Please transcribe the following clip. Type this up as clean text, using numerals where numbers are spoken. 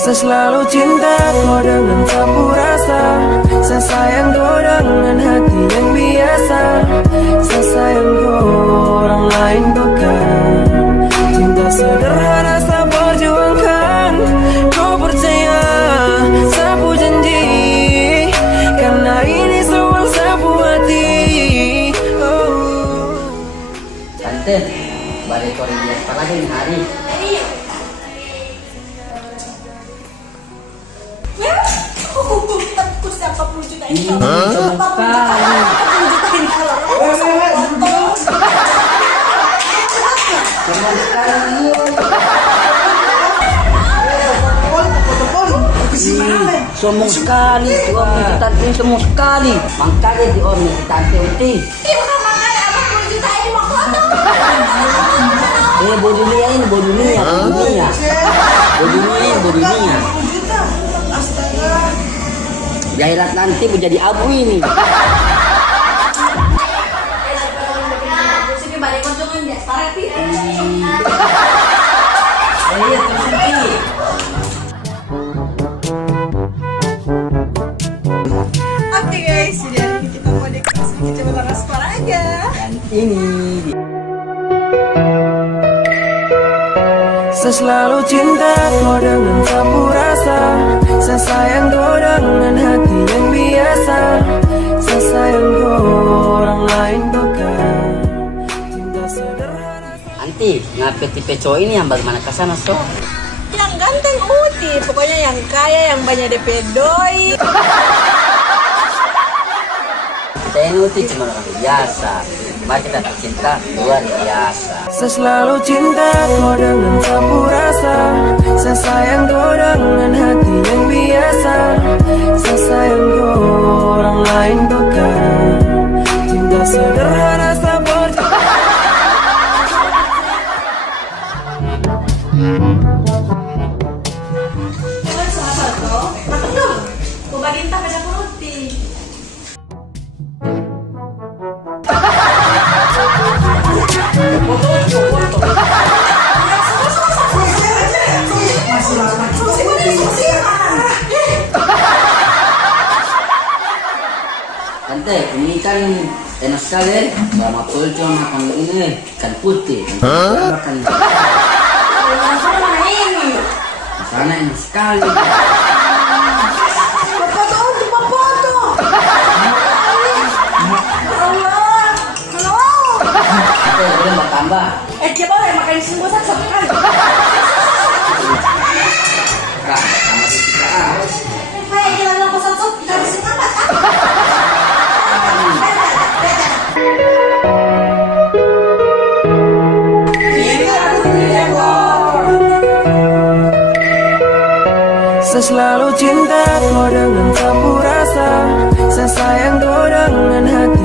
Saya selalu cinta kau dengan campur rasa. Saya sayang kau dengan hati yang biasa. Saya sayang kau, orang lain bukan. Cinta sederhana saya perjuangkan. Kau percaya, sapu janji. Karena ini soal sapu hati. Tante, balik kau dia lagi hari. Sombong sekali tuh om, tante sombong sekali. Makanya di om di tante uti. Bodunia ini bodunia. Jairat nanti mau jadi abu ini. Oke guys, jadi kita mau dekorasi, kita coba bahas aja. Dan ini saya selalu cinta kau dengan campur rasa. Saya sayang kau dengan hati yang biasa. Saya sayang kau, orang lain bukan. Cinta sederhana. nanti ngapet tipe cowok ini yang bagaimana kesana so? Yang ganteng Uti, pokoknya yang kaya, yang banyak DP doi. Kita ini Uti cuma orang biasa. Mari kita cinta luar biasa. Saya selalu cinta kau dengan campur rasa. Saya sayang kau dengan hati yang biasa. Saya sayang kau, orang lain bukan. Cinta sederhana saya Tante, ini kan enak sekali sama polco makan ini ikan putih. Makan sana enak sekali. Tante, boleh mau tambah? Coba lah makan di sini bosan sekali. Kak, sama kita. Kayak gila bosan tuh, kita di sini apa? Saya selalu cinta kau dengan campur rasa. Saya sayang kau dengan hati